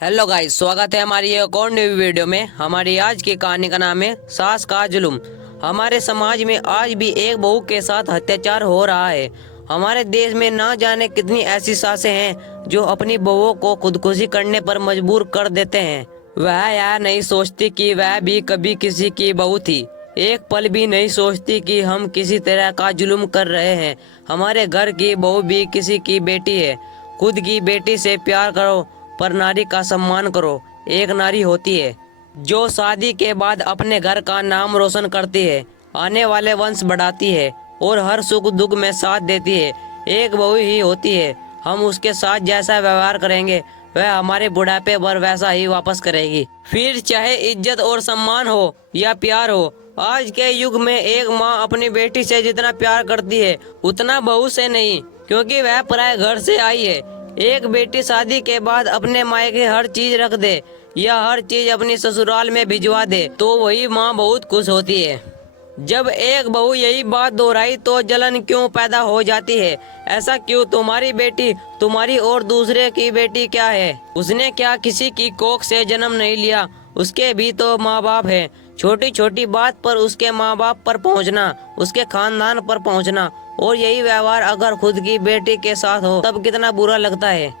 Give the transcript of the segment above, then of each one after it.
Hello guys, स्वागत है हमारी एक और न्यू वीडियो में। हमारी आज की कहानी का नाम है सास का जुल्म। हमारे समाज में आज भी एक बहू के साथ अत्याचार हो रहा है। हमारे देश में ना जाने कितनी ऐसी सासें हैं जो अपनी बहुओं को खुदकुशी करने पर मजबूर कर देते हैं। वह यह नहीं सोचती कि वह भी कभी किसी की बहू थी। एक पल भी नहीं सोचती कि हम किसी तरह का जुल्म कर रहे हैं। हमारे घर की बहू भी किसी की बेटी है। खुद की बेटी से प्यार करो, पर नारी का सम्मान करो। एक नारी होती है जो शादी के बाद अपने घर का नाम रोशन करती है, आने वाले वंश बढ़ाती है और हर सुख दुख में साथ देती है। एक बहू ही होती है। हम उसके साथ जैसा व्यवहार करेंगे वह हमारे बुढ़ापे पर वैसा ही वापस करेगी। फिर चाहे इज्जत और सम्मान हो या प्यार हो। आज के युग में एक माँ अपनी बेटी से जितना प्यार करती है उतना बहू से नहीं, क्योंकि वह पराये घर से आई है। एक बेटी शादी के बाद अपने मायके हर चीज रख दे या हर चीज अपनी ससुराल में भिजवा दे तो वही माँ बहुत खुश होती है। जब एक बहू यही बात दोहराई तो जलन क्यों पैदा हो जाती है। ऐसा क्यों? तुम्हारी बेटी तुम्हारी और दूसरे की बेटी क्या है? उसने क्या किसी की कोख से जन्म नहीं लिया? उसके भी तो माँ बाप है। छोटी छोटी बात पर उसके माँ बाप पर पहुँचना, उसके खानदान पर पहुँचना, और यही व्यवहार अगर खुद की बेटी के साथ हो तब कितना बुरा लगता है।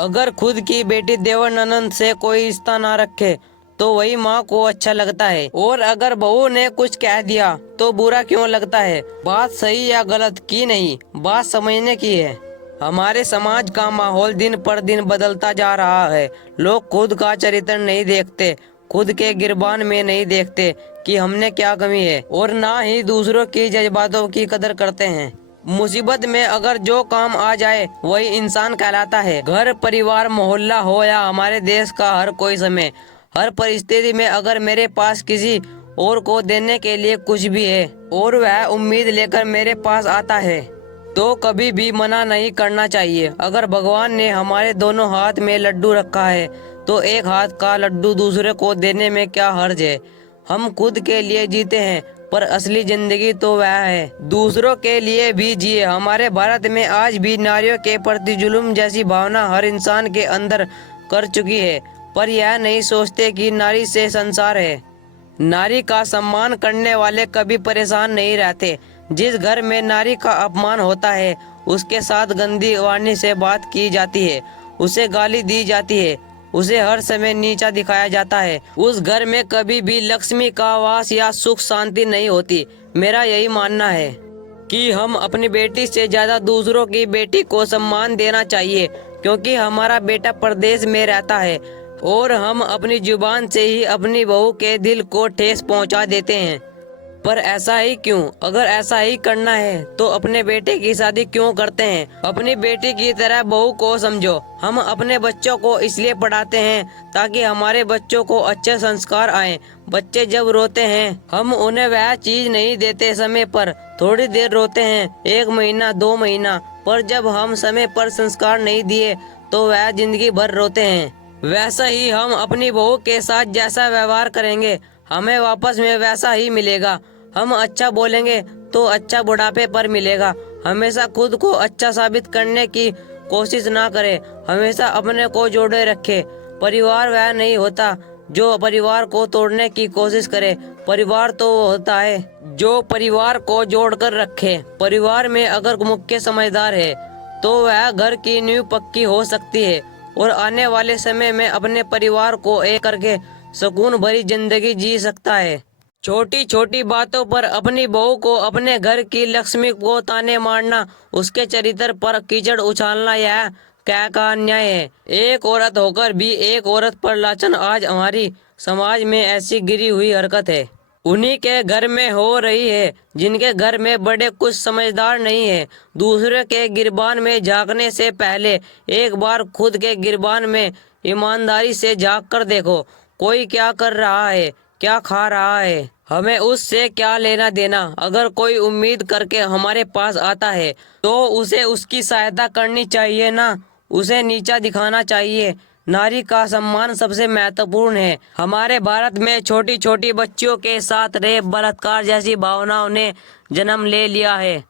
अगर खुद की बेटी देवर ननद से कोई रिश्ता ना रखे तो वही माँ को अच्छा लगता है, और अगर बहू ने कुछ कह दिया तो बुरा क्यों लगता है? बात सही या गलत की नहीं, बात समझने की है। हमारे समाज का माहौल दिन पर दिन बदलता जा रहा है। लोग खुद का चरित्र नहीं देखते, खुद के गिरबान में नहीं देखते कि हमने क्या कमी है, और ना ही दूसरों की जज्बातों की कदर करते हैं। मुसीबत में अगर जो काम आ जाए वही इंसान कहलाता है। घर, परिवार, मोहल्ला हो या हमारे देश का हर कोई समय, हर परिस्थिति में अगर मेरे पास किसी और को देने के लिए कुछ भी है और वह उम्मीद लेकर मेरे पास आता है तो कभी भी मना नहीं करना चाहिए। अगर भगवान ने हमारे दोनों हाथ में लड्डू रखा है तो एक हाथ का लड्डू दूसरे को देने में क्या हर्ज है? हम खुद के लिए जीते हैं पर असली जिंदगी तो वह है दूसरों के लिए भी जिए। हमारे भारत में आज भी नारियों के प्रति जुल्म जैसी भावना हर इंसान के अंदर कर चुकी है, पर यह नहीं सोचते कि नारी से संसार है। नारी का सम्मान करने वाले कभी परेशान नहीं रहते। जिस घर में नारी का अपमान होता है उसके साथ गंदी वाणी से बात की जाती है, उसे गाली दी जाती है, उसे हर समय नीचा दिखाया जाता है, उस घर में कभी भी लक्ष्मी का वास या सुख शांति नहीं होती। मेरा यही मानना है कि हम अपनी बेटी से ज्यादा दूसरों की बेटी को सम्मान देना चाहिए, क्योंकि हमारा बेटा परदेश में रहता है और हम अपनी जुबान से ही अपनी बहू के दिल को ठेस पहुंचा देते हैं। पर ऐसा ही क्यों? अगर ऐसा ही करना है तो अपने बेटे की शादी क्यों करते हैं? अपनी बेटी की तरह बहू को समझो। हम अपने बच्चों को इसलिए पढ़ाते हैं ताकि हमारे बच्चों को अच्छे संस्कार आए। बच्चे जब रोते हैं हम उन्हें वह चीज नहीं देते समय पर, थोड़ी देर रोते हैं, 1 महीना 2 महीना, पर जब हम समय पर संस्कार नहीं दिए तो वह जिंदगी भर रोते हैं। वैसा ही हम अपनी बहू के साथ जैसा व्यवहार करेंगे हमें वापस में वैसा ही मिलेगा। हम अच्छा बोलेंगे तो अच्छा बुढ़ापे पर मिलेगा। हमेशा खुद को अच्छा साबित करने की कोशिश ना करें, हमेशा अपने को जोड़े रखे। परिवार वह नहीं होता जो परिवार को तोड़ने की कोशिश करे। परिवार तो वो होता है जो परिवार को जोड़कर रखे। परिवार में अगर मुख्य समझदार है तो वह घर की नींव पक्की हो सकती है और आने वाले समय में अपने परिवार को एक करके सुकून भरी जिंदगी जी सकता है। छोटी छोटी बातों पर अपनी बहू को, अपने घर की लक्ष्मी को ताने मारना, उसके चरित्र पर कीचड़ उछालना, यह क्या का अन्याय है? एक औरत होकर भी एक औरत पर लाछन आज हमारी समाज में ऐसी गिरी हुई हरकत है। उन्हीं के घर में हो रही है जिनके घर में बड़े कुछ समझदार नहीं है। दूसरे के गिरबान में झांकने से पहले एक बार खुद के गिरबान में ईमानदारी से झांक कर देखो। कोई क्या कर रहा है, क्या खा रहा है, हमें उससे क्या लेना देना। अगर कोई उम्मीद करके हमारे पास आता है तो उसे उसकी सहायता करनी चाहिए, ना उसे नीचा दिखाना चाहिए। नारी का सम्मान सबसे महत्वपूर्ण है। हमारे भारत में छोटी छोटी बच्चियों के साथ रेप, बलात्कार जैसी भावनाओं ने जन्म ले लिया है।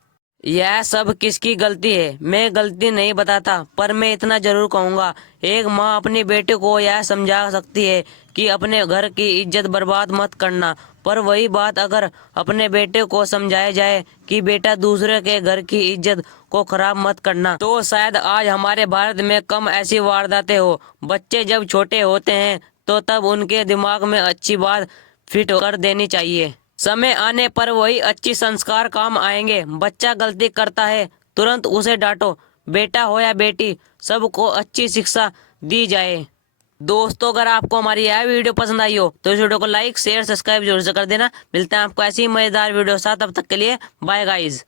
यह सब किसकी गलती है? मैं गलती नहीं बताता, पर मैं इतना जरूर कहूँगा, एक माँ अपनी बेटे को यह समझा सकती है कि अपने घर की इज्जत बर्बाद मत करना। पर वही बात अगर अपने बेटे को समझाया जाए कि बेटा दूसरे के घर की इज्जत को खराब मत करना, तो शायद आज हमारे भारत में कम ऐसी वारदातें हो। बच्चे जब छोटे होते हैं तो तब उनके दिमाग में अच्छी बात फिट कर देनी चाहिए। समय आने पर वही अच्छी संस्कार काम आएंगे। बच्चा गलती करता है, तुरंत उसे डांटो। बेटा हो या बेटी, सबको अच्छी शिक्षा दी जाए। दोस्तों, अगर आपको हमारी यह वीडियो पसंद आई हो तो इस वीडियो को लाइक शेयर सब्सक्राइब जरूर से कर देना। मिलते हैं आपको ऐसी ही मजेदार वीडियो साथ, तब तक के लिए बाय गाइज।